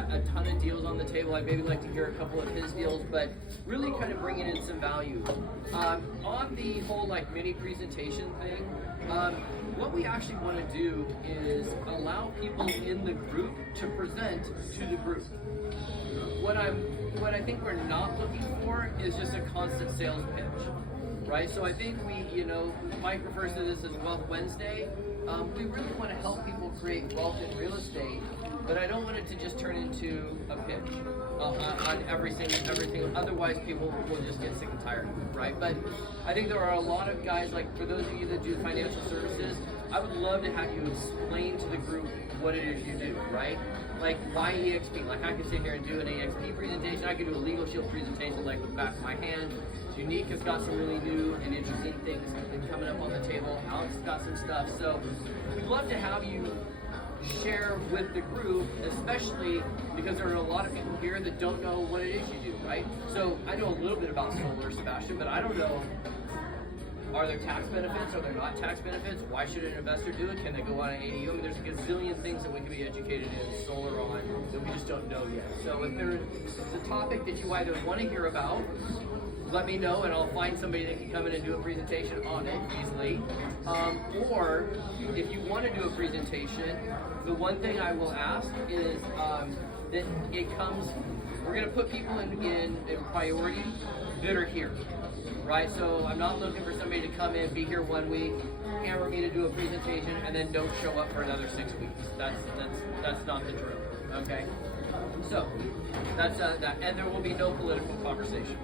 got a ton of deals on the table. I'd maybe like to hear a couple of his deals, but really kind of bringing in some value. On the whole like mini presentation thing, what we actually want to do is allow people in the group to present to the group. What I think we're not looking for is just a constant sales pitch, right? So I think Mike refers to this as Wealth Wednesday. We really want to help people create wealth in real estate, but I don't want it to just turn into a pitch on everything. Otherwise, people will just get sick and tired of it, right? But I think there are a lot of guys, like for those of you that do financial services, I would love to have you explain to the group what it is you do, right? Like, why EXP? Like, I could sit here and do an EXP presentation. I could do a Legal Shield presentation, like with the back of my hand. Unique has got some really new and interesting things coming up on the table. Alex has got some stuff. So we'd love to have you share with the group, especially because there are a lot of people here that don't know what it is you do, right? So I know a little bit about solar, Sebastian, but I don't know, are there tax benefits? Are there not tax benefits? Why should an investor do it? Can they go on an ADU? I mean, there's a gazillion things that we can be educated in solar on that we just don't know yet. So if there's a topic that you either want to hear about, let me know and I'll find somebody that can come in and do a presentation on it easily. Or if you want to do a presentation, the one thing I will ask is that we're going to put people in priority that are here, right? So I'm not looking for somebody to come in, be here 1 week, hammer me to do a presentation, and then don't show up for another 6 weeks. That's not the drill, okay? So that's that, and there will be no political conversation.